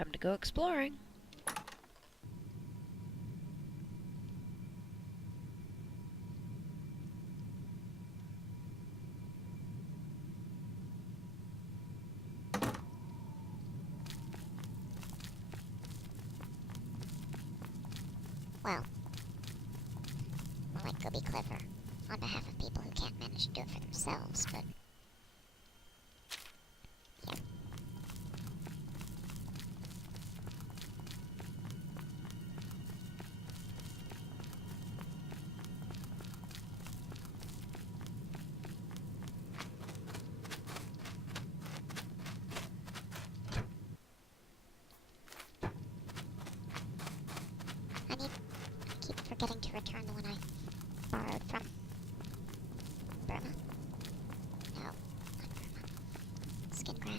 Time to go exploring. Well, I could be clever on behalf of people who can't manage to do it for themselves, but... yeah. I keep forgetting to return the one I borrowed from Burma. No, not Burma. Skingrad. I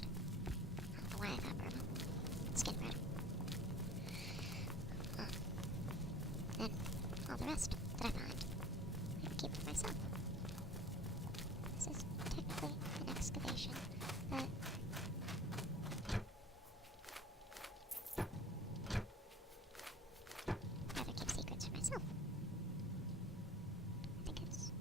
don't know why I thought Burma. Skingrad. And all the rest that I find, I can keep for myself. This is technically an excavation, but... I'd rather keep secrets for myself. I think it's...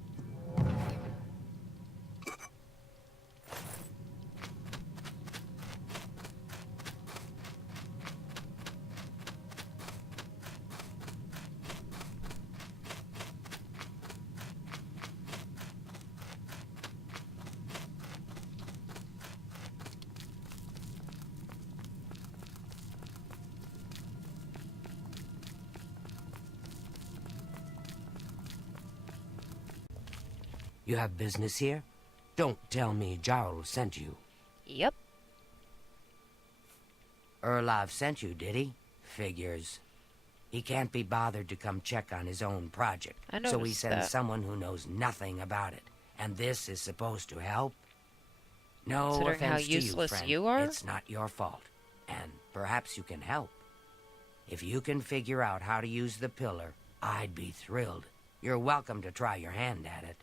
You have business here? Don't tell me Jarl sent you. Yep. Erlov sent you, did he? Figures. He can't be bothered to come check on his own project, I so he noticed sends that. someone who knows nothing about it. And this is supposed to help? No Considering how offense to you, useless friend. you are? It's not your fault. And perhaps you can help. If you can figure out how to use the pillar, I'd be thrilled. You're welcome to try your hand at it.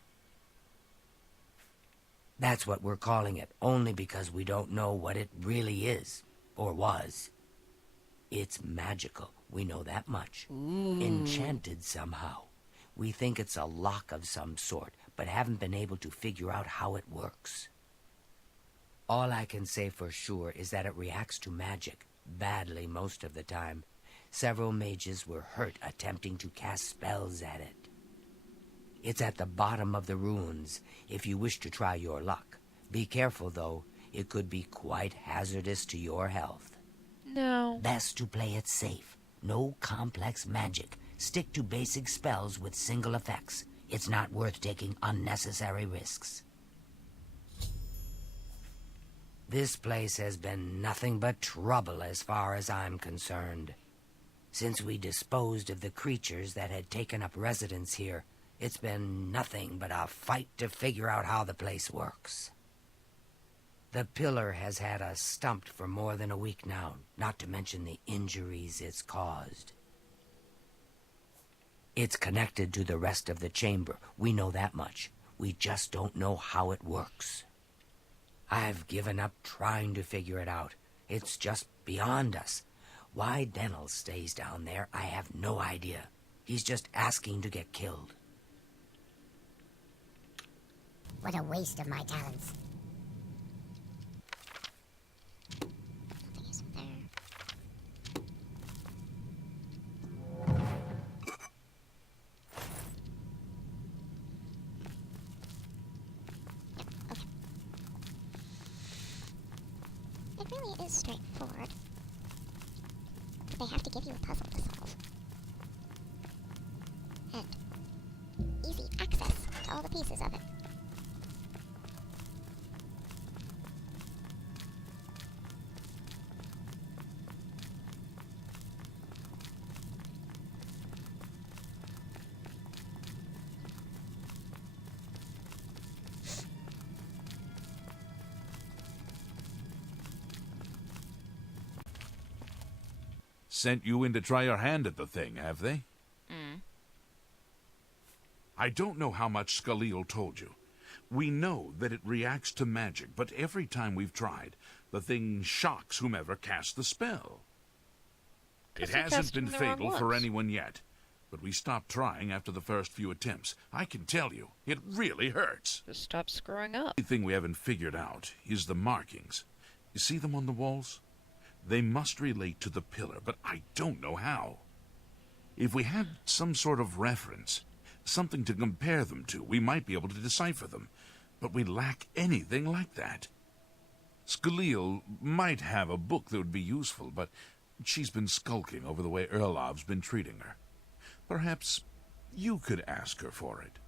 That's what we're calling it, only because we don't know what it really is, or was. It's magical, we know that much. Ooh. Enchanted somehow. We think it's a lock of some sort, but haven't been able to figure out how it works. All I can say for sure is that it reacts to magic, badly most of the time. Several mages were hurt attempting to cast spells at it. It's at the bottom of the ruins, if you wish to try your luck. Be careful, though. It could be quite hazardous to your health. No. Best to play it safe. No complex magic. Stick to basic spells with single effects. It's not worth taking unnecessary risks. This place has been nothing but trouble as far as I'm concerned. Since we disposed of the creatures that had taken up residence here, it's been nothing but a fight to figure out how the place works. The pillar has had us stumped for more than a week now, not to mention the injuries it's caused. It's connected to the rest of the chamber. We know that much. We just don't know how it works. I've given up trying to figure it out. It's just beyond us. Why Denel stays down there, I have no idea. He's just asking to get killed. What a waste of my talents. Nothing isn't there. Yep, okay. It really is straightforward. But they have to give you a puzzle to solve. And easy access to all the pieces of it. Sent you in to try your hand at the thing, have they? I don't know how much Skalil told you. We know that it reacts to magic, but every time we've tried, the thing shocks whomever cast the spell. It Guess they're hasn't been testing the wrong fatal for ones. anyone yet, but we stopped trying after the first few attempts. I can tell you, it really hurts. Just stop screwing up. The thing we haven't figured out is the markings. You see them on the walls? They must relate to the pillar, but I don't know how. If we had some sort of reference, something to compare them to, we might be able to decipher them. But we lack anything like that. Scalil might have a book that would be useful, but she's been skulking over the way Erlov's been treating her. Perhaps you could ask her for it.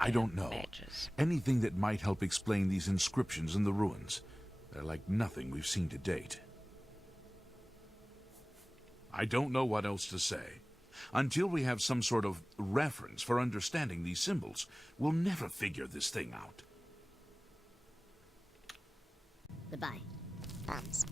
I don't know. Mages. Anything that might help explain these inscriptions in the ruins. They're like nothing we've seen to date. I don't know what else to say. Until we have some sort of reference for understanding these symbols, we'll never figure this thing out. Goodbye. Bums.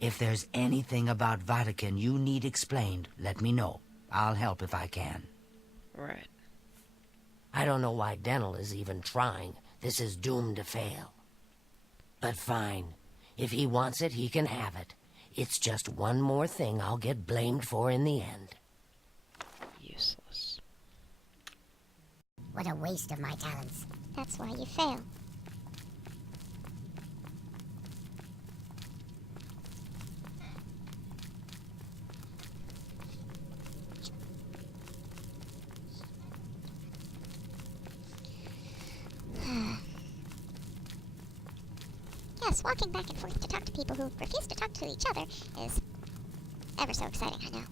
If there's anything about Vatican you need explained, let me know. I'll help if I can. Right. I don't know why Dental is even trying. This is doomed to fail. But fine. If he wants it, he can have it. It's just one more thing I'll get blamed for in the end. Useless. What a waste of my talents. That's why you fail. Yes, walking back and forth to talk to people who refuse to talk to each other is ever so exciting, I know.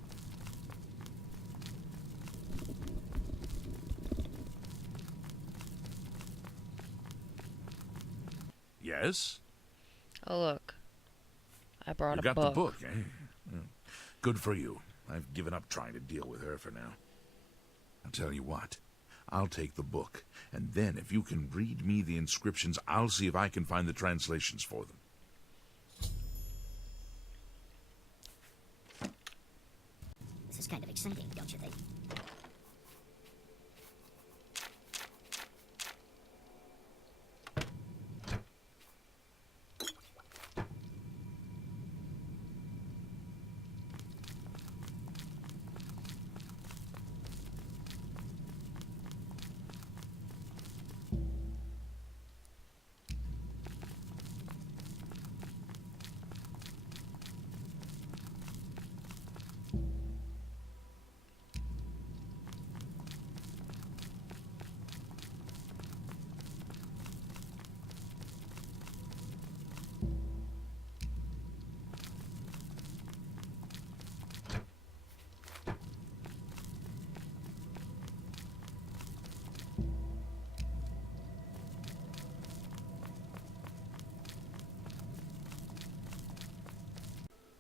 Yes? Oh, look. I brought You a got book. the book, eh? Good for you. I've given up trying to deal with her for now. I'll tell you what. I'll take the book, and then if you can read me the inscriptions, I'll see if I can find the translations for them. This is kind of exciting, don't you think?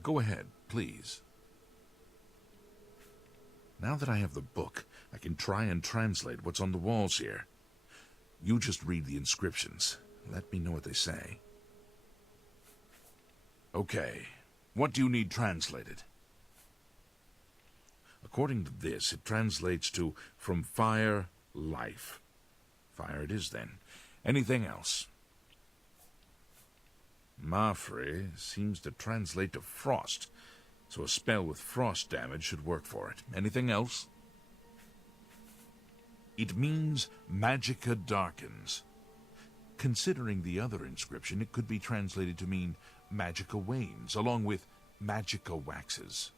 Go ahead, please. Now that I have the book, I can try and translate what's on the walls here. You just read the inscriptions. Let me know what they say. Okay, what do you need translated? According to this, it translates to from fire, life. Fire it is, then. Anything else? Mafre seems to translate to frost, so a spell with frost damage should work for it. Anything else? It means magicka darkens. Considering the other inscription, it could be translated to mean magicka wanes, along with magicka waxes.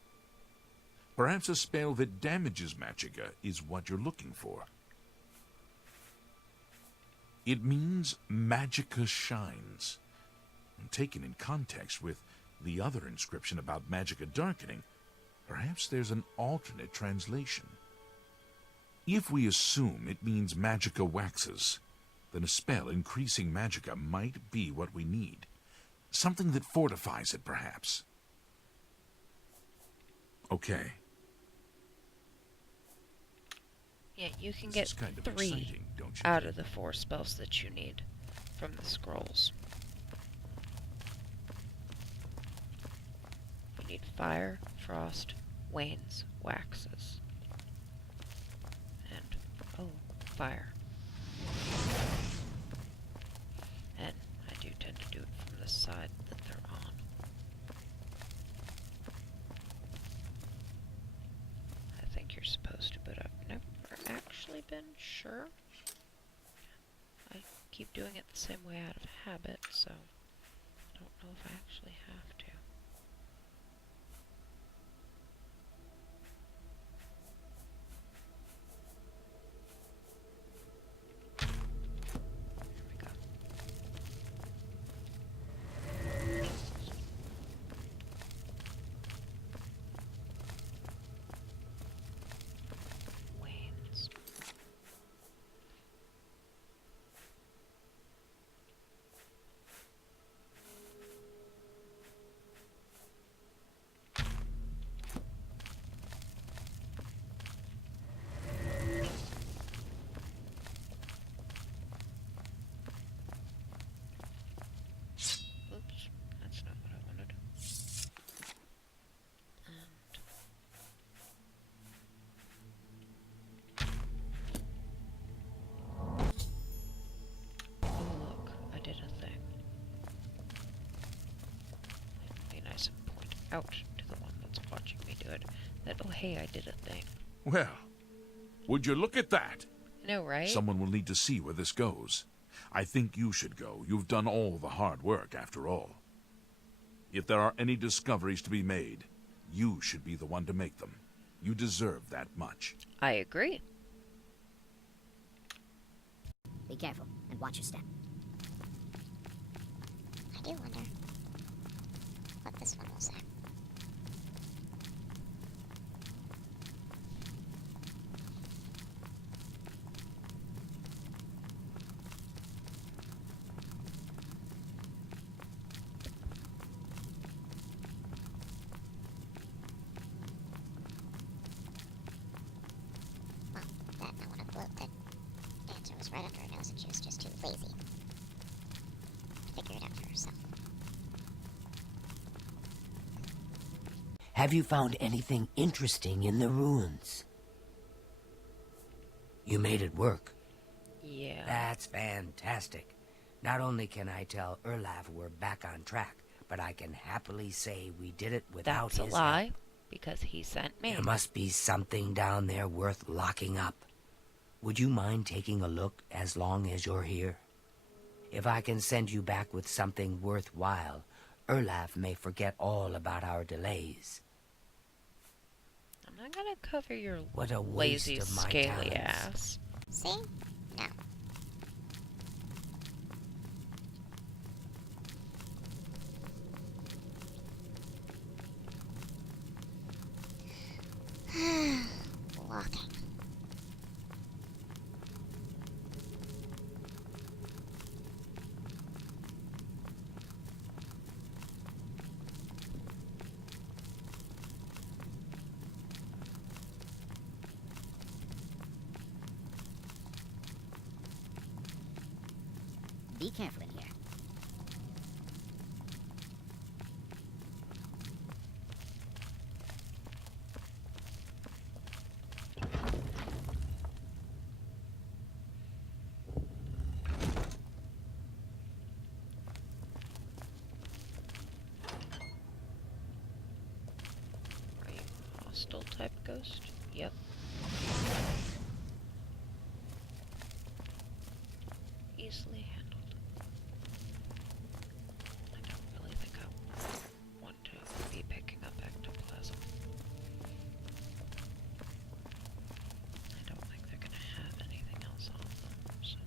Perhaps a spell that damages magicka is what you're looking for. It means magicka shines. And taken in context with the other inscription about magicka darkening, perhaps there's an alternate translation. If we assume it means magicka waxes, then a spell increasing magicka might be what we need. Something that fortifies it, perhaps. Okay. Yeah, you can This get is kind of 3 exciting, don't you out think? of the 4 spells that you need from the scrolls. You need fire, frost, wanes, waxes. And, oh, fire. And I do tend to do it from the side that they're on. I think you're supposed to, but I've never actually been sure. I keep doing it the same way out of habit, so I don't know if I actually have to. Here we go. Wanes. Oops, that's not what I wanted. And oh look, I did a thing. Be nice and point out to the one that's watching me do it that, oh hey, I did a thing. Well, would you look at that? No, right? Someone will need to see where this goes. I think you should go. You've done all the hard work, after all. If there are any discoveries to be made, you should be the one to make them. You deserve that much. I agree. Be careful and watch your step. I do wonder what this one will say. Well, that no one had looked. That answer was right under her nose and she was just too lazy to figure it out for herself. Have you found anything interesting in the ruins? You made it work. Yeah. That's fantastic. Not only can I tell Erlav we're back on track, but I can happily say we did it without That's a his lie, help. because he sent me. There must be something down there worth locking up. Would you mind taking a look as long as you're here? If I can send you back with something worthwhile, Erlav may forget all about our delays. I'm not gonna cover your What a waste lazy, of my scaly talents. ass. See? No. Walking. Be careful in here. Are you a hostile type ghost? Yep. Easily handled. I don't really think I want to be picking up ectoplasm. I don't think they're gonna have anything else on them, so.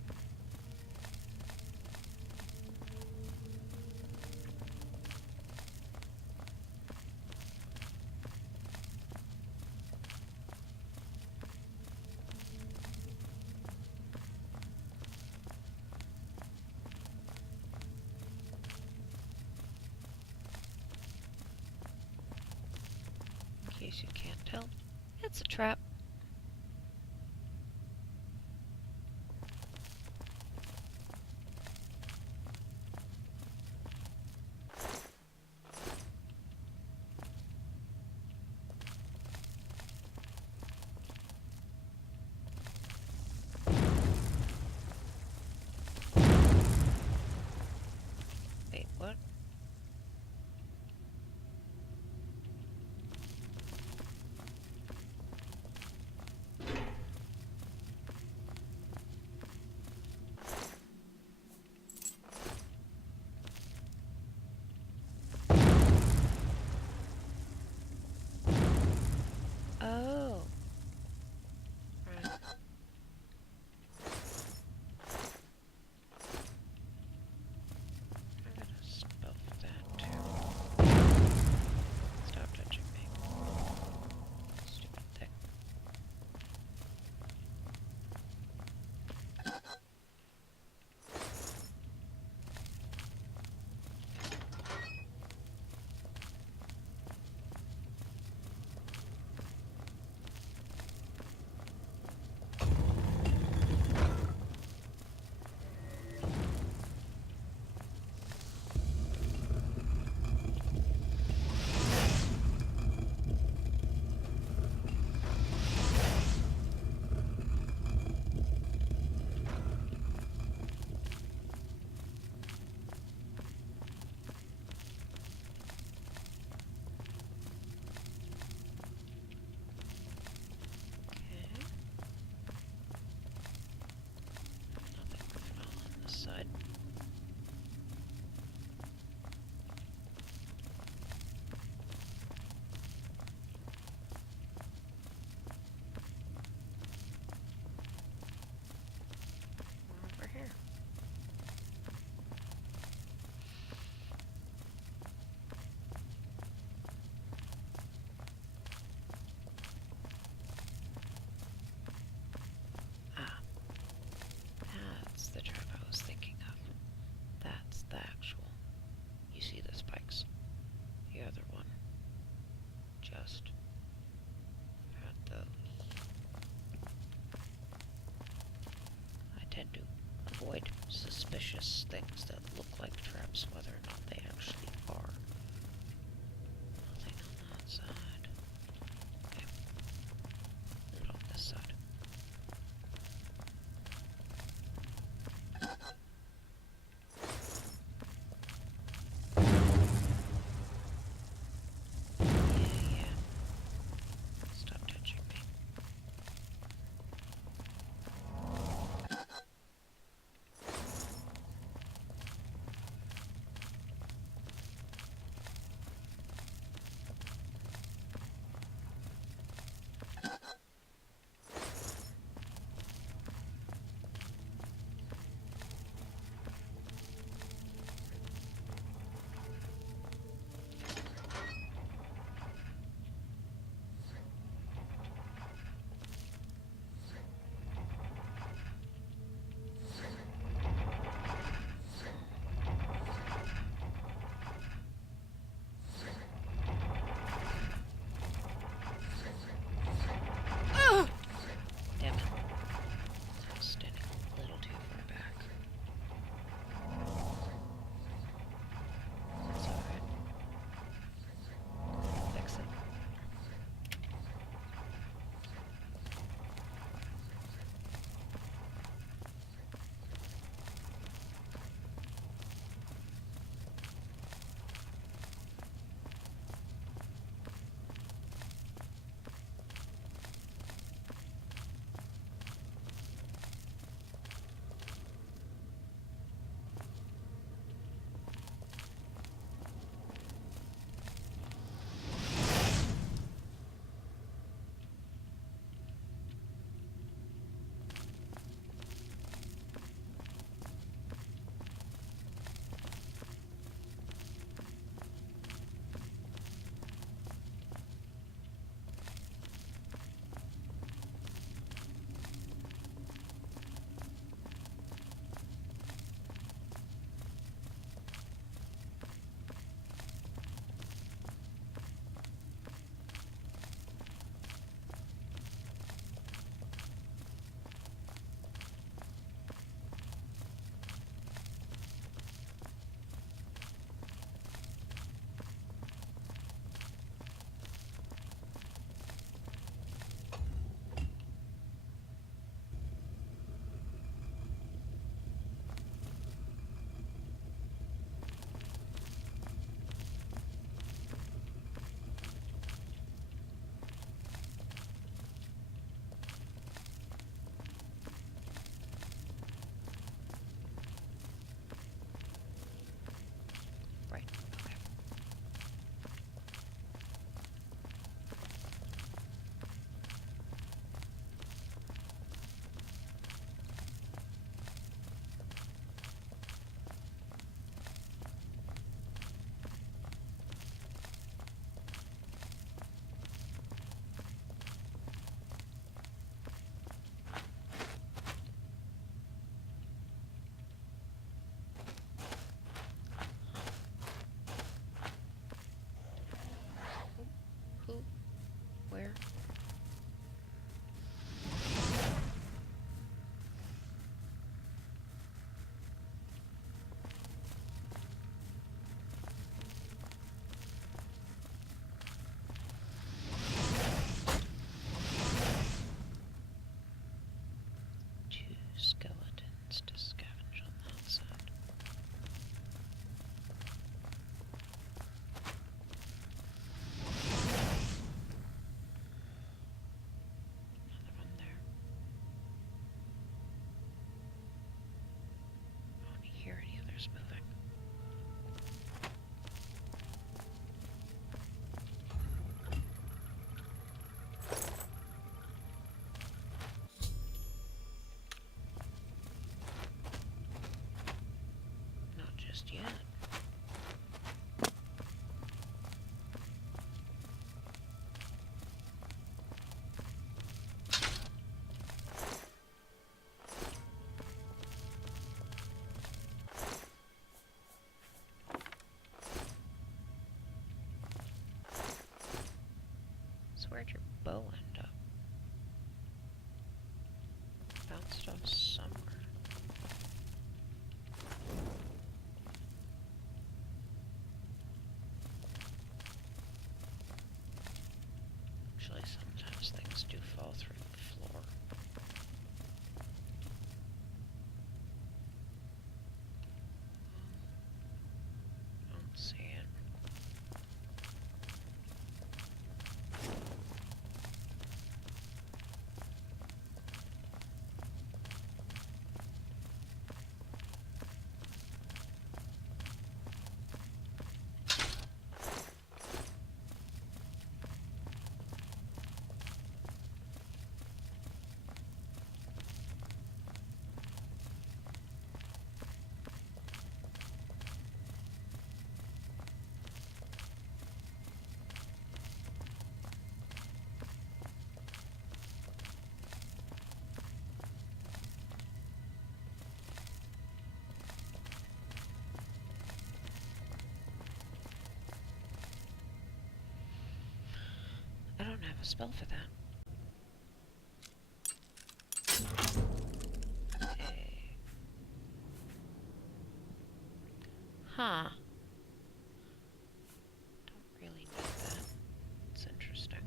film. It's a trap. Wait, what? Oh. Right. I got a spell right. Okay. Who? Where? Two skeletons to scavenge on that side. Another one there. I don't hear any others moving. Not just yet. So where'd your bow end up? Bounced off somewhere. Actually, sometimes things do fall through the floor. Don't see it. I don't have a spell for that. Okay. Huh. Don't really need that. It's interesting.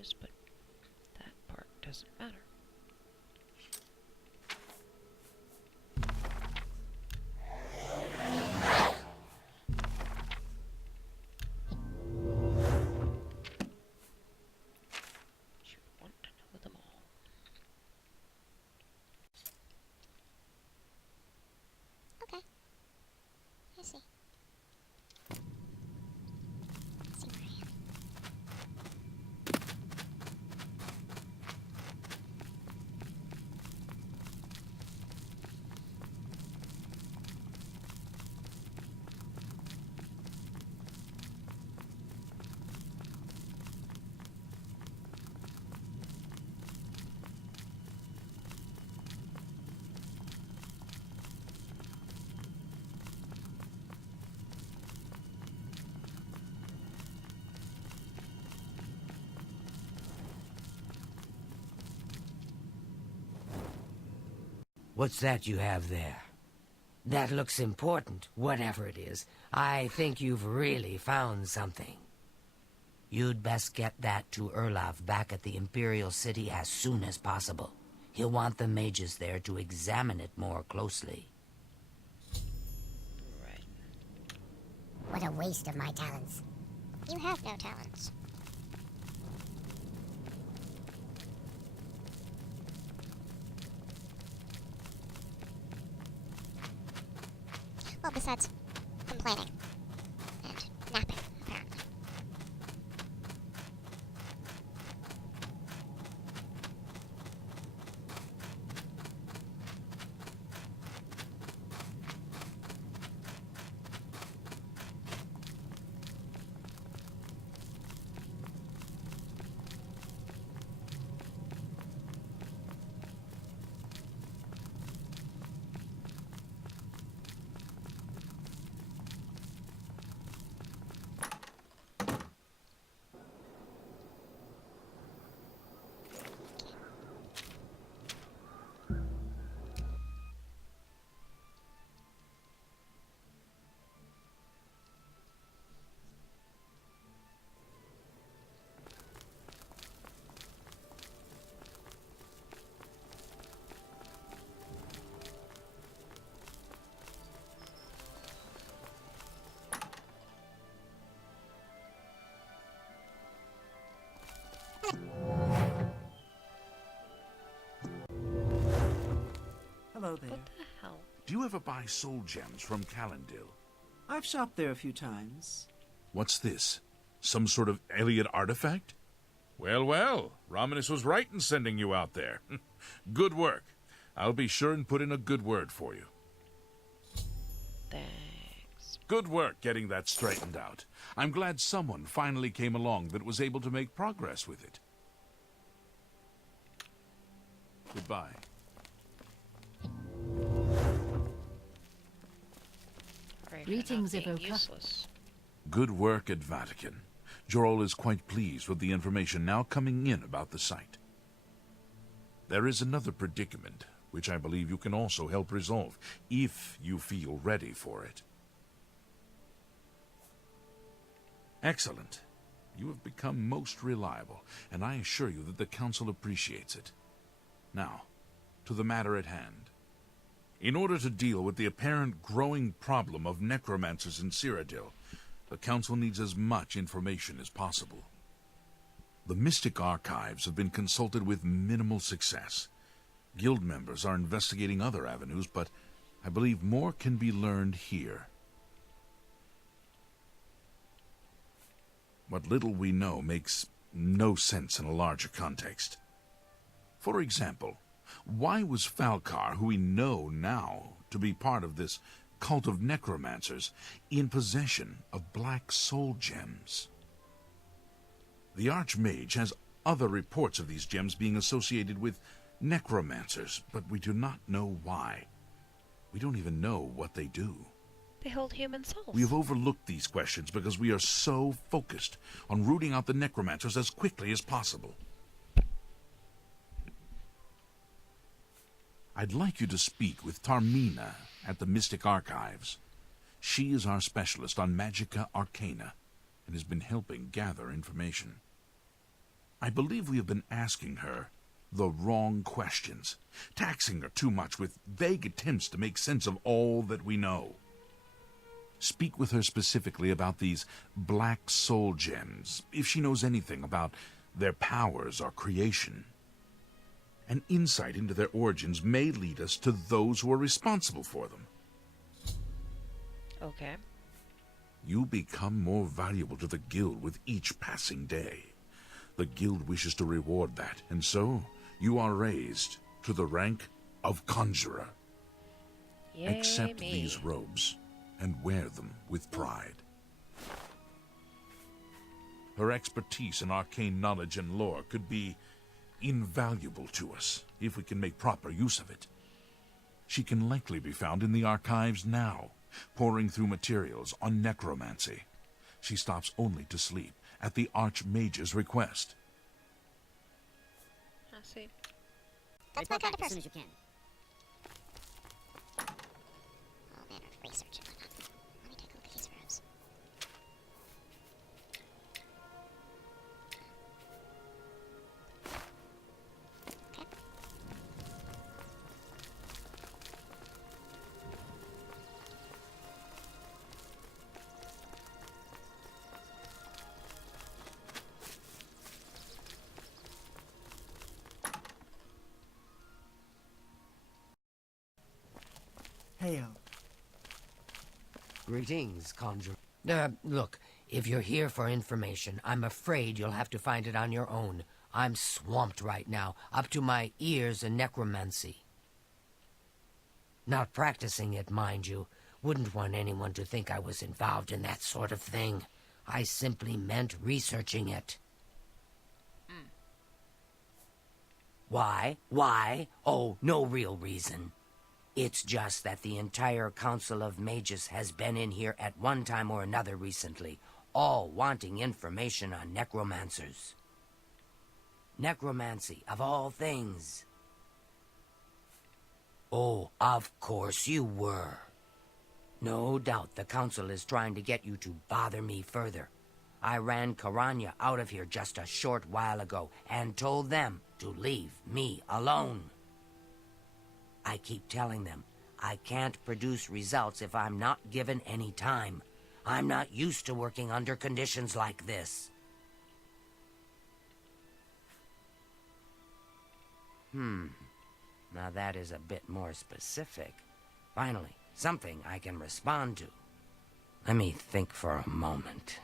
use, but that part doesn't matter. You want to know them all. Okay. I see. Let's see where I am. What's that you have there? That looks important, whatever it is. I think you've really found something. You'd best get that to Erlav back at the Imperial City as soon as possible. He'll want the mages there to examine it more closely. Right. What a waste of my talents. You have no talents. Well, besides complaining and napping, apparently. Hello there. What the hell? Do you ever buy soul gems from Calen? I've shopped there a few times. What's this? Some sort of Ayleid artifact? Well, well, Romanus was right in sending you out there. Good work. I'll be sure and put in a good word for you. Thanks. Good work getting that straightened out. I'm glad someone finally came along that was able to make progress with it. Goodbye. Pray for Greetings, not being Evoker. useless. Good work at Vatican. Jorol is quite pleased with the information now coming in about the site. There is another predicament, which I believe you can also help resolve, if you feel ready for it. Excellent. You have become most reliable, and I assure you that the Council appreciates it. Now, to the matter at hand. In order to deal with the apparent growing problem of necromancers in Cyrodiil, the Council needs as much information as possible. The Mystic Archives have been consulted with minimal success. Guild members are investigating other avenues, but I believe more can be learned here. What little we know makes no sense in a larger context. For example, why was Falcar, who we know now to be part of this cult of necromancers, in possession of black soul gems? The Archmage has other reports of these gems being associated with necromancers, but we do not know why. We don't even know what they do. They hold human souls. We have overlooked these questions because we are so focused on rooting out the necromancers as quickly as possible. I'd like you to speak with Tarmina at the Mystic Archives. She is our specialist on Magica Arcana and has been helping gather information. I believe we have been asking her the wrong questions, taxing her too much with vague attempts to make sense of all that we know. Speak with her specifically about these black soul gems, if she knows anything about their powers or creation. An insight into their origins may lead us to those who are responsible for them. Okay. You become more valuable to the guild with each passing day. The guild wishes to reward that, and so you are raised to the rank of conjurer. Yay, Accept me. these robes and wear them with pride. Her expertise in arcane knowledge and lore could be invaluable to us if we can make proper use of it. She can likely be found in the archives now, poring through materials on necromancy. She stops only to sleep at the Archmage's request. I see. That's my kind of As soon person. as you can. All manner of research and whatnot. Let me take a look at these robes. Okay. Heyo. Greetings, conjurer. Look, if you're here for information, I'm afraid you'll have to find it on your own. I'm swamped right now, up to my ears in necromancy. Not practicing it, mind you. Wouldn't want anyone to think I was involved in that sort of thing. I simply meant researching it. Why? Why? Oh, no real reason. It's just that the entire Council of Mages has been in here at one time or another recently, all wanting information on necromancers. Necromancy, of all things. Oh, of course you were. No doubt the Council is trying to get you to bother me further. I ran Karanya out of here just a short while ago and told them to leave me alone. I keep telling them I can't produce results if I'm not given any time. I'm not used to working under conditions like this. Now that is a bit more specific. Finally, something I can respond to. Let me think for a moment.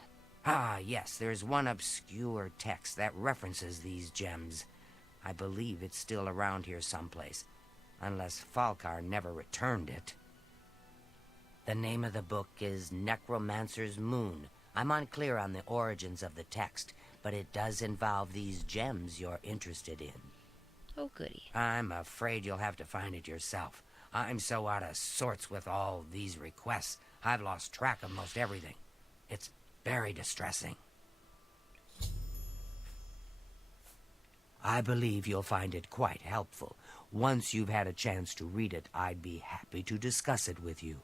Ah, yes, there's one obscure text that references these gems. I believe it's still around here someplace, unless Falkar never returned it. The name of the book is Necromancer's Moon. I'm unclear on the origins of the text, but it does involve these gems you're interested in. Oh, goody. I'm afraid you'll have to find it yourself. I'm so out of sorts with all these requests, I've lost track of most everything. It's very distressing. I believe you'll find it quite helpful. Once you've had a chance to read it, I'd be happy to discuss it with you.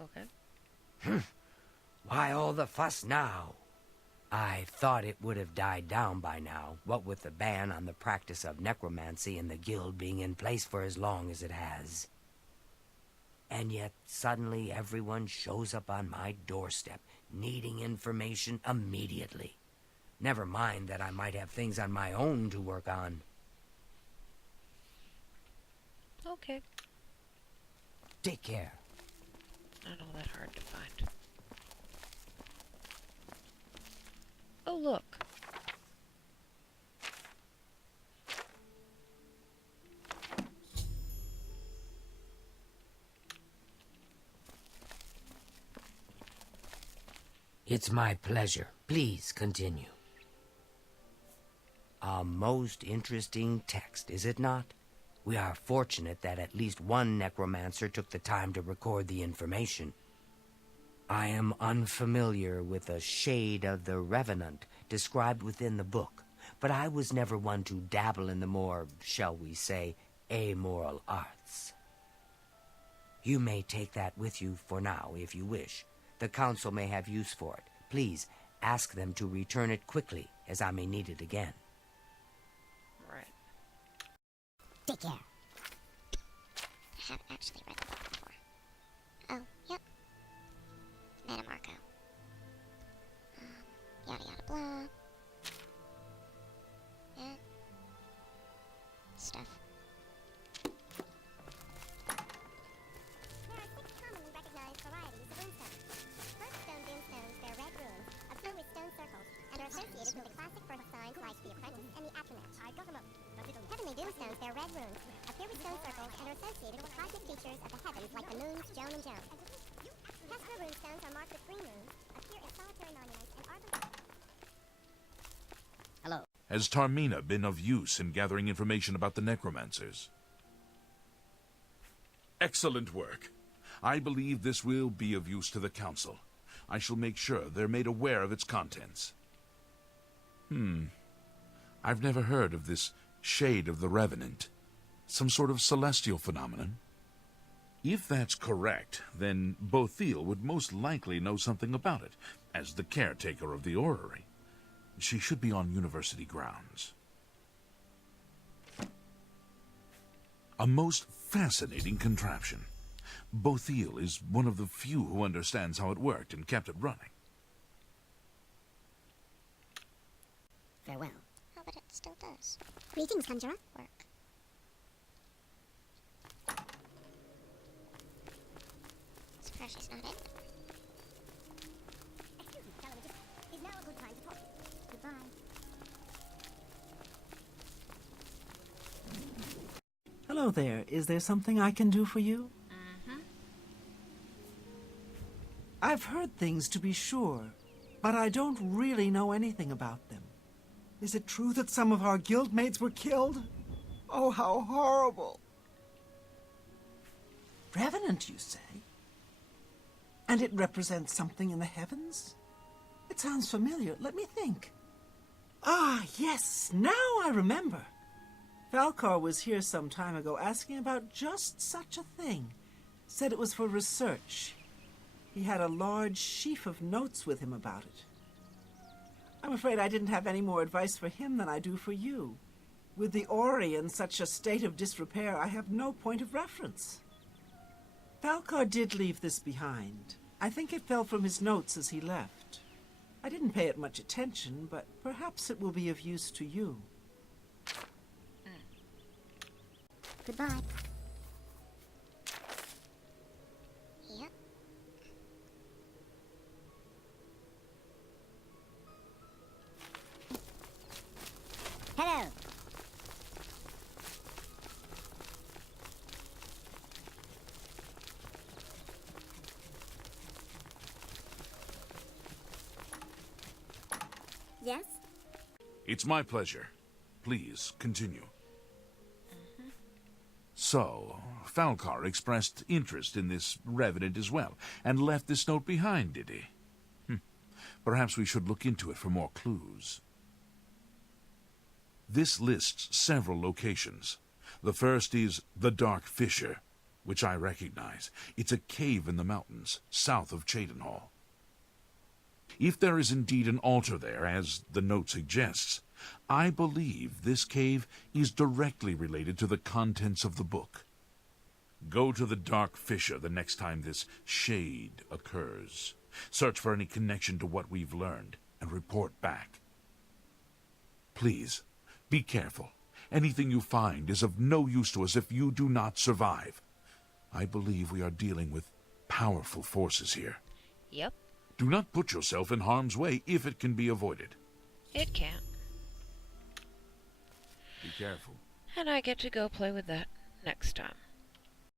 Okay. Why all the fuss now? I thought it would have died down by now, what with the ban on the practice of necromancy and the guild being in place for as long as it has. And yet, suddenly everyone shows up on my doorstep, needing information immediately. Never mind that I might have things on my own to work on. Okay. Take care. Not all that hard to find. Oh, look. It's my pleasure. Please continue. A most interesting text, is it not? We are fortunate that at least one necromancer took the time to record the information. I am unfamiliar with the shade of the revenant described within the book, but I was never one to dabble in the more, shall we say, amoral arts. You may take that with you for now, if you wish. The council may have use for it. Please ask them to return it quickly, as I may need it again. Take care. I haven't actually read the book before. Oh, yep. Mana Marco. Yada yada blah. Yeah. Stuff. There are 6 commonly recognized varieties of runestone. First stone dunestones bear red runes, appear with stone circles, and are associated with the classic birth signs like the apprentice and the atronach. Heavenly dunestones bear red runes, appear with stone circles, and are associated with cosmic features of the heavens like the moons, Joan and Joan. Tesla runestones are marked with green runes, appear as solitary monuments, and are Hello. Has Tarmina been of use in gathering information about the necromancers? Excellent work. I believe this will be of use to the Council. I shall make sure they're made aware of its contents. I've never heard of this Shade of the Revenant. Some sort of celestial phenomenon? If that's correct, then Bothil would most likely know something about it, as the caretaker of the orrery. She should be on university grounds. A most fascinating contraption. Bothil is one of the few who understands how it worked and kept it running. Farewell. Oh, but it still does Greetings, Conjurer. work. Surprised she's not in. Excuse me, Calen. Is now a good time to talk? Goodbye. Hello there. Is there something I can do for you? I've heard things, to be sure, but I don't really know anything about them. Is it true that some of our guildmates were killed? Oh, how horrible. Revenant, you say? And it represents something in the heavens? It sounds familiar. Let me think. Ah, yes, now I remember. Falcar was here some time ago asking about just such a thing. Said it was for research. He had a large sheaf of notes with him about it. I'm afraid I didn't have any more advice for him than I do for you. With the Ori in such a state of disrepair, I have no point of reference. Falcar did leave this behind. I think it fell from his notes as he left. I didn't pay it much attention, but perhaps it will be of use to you. Goodbye. Yep. Hello. Yes? It's my pleasure. Please, continue. So, Falcar expressed interest in this revenant as well, and left this note behind, did he? Perhaps we should look into it for more clues. This lists several locations. The first is the Dark Fissure, which I recognize. It's a cave in the mountains, south of Cheydinhall. If there is indeed an altar there, as the note suggests, I believe this cave is directly related to the contents of the book. Go to the Dark Fissure the next time this shade occurs. Search for any connection to what we've learned, and report back. Please, be careful. Anything you find is of no use to us if you do not survive. I believe we are dealing with powerful forces here. Yep, Do not put yourself in harm's way if it can be avoided. it can. Be careful. And I get to go play with that next time.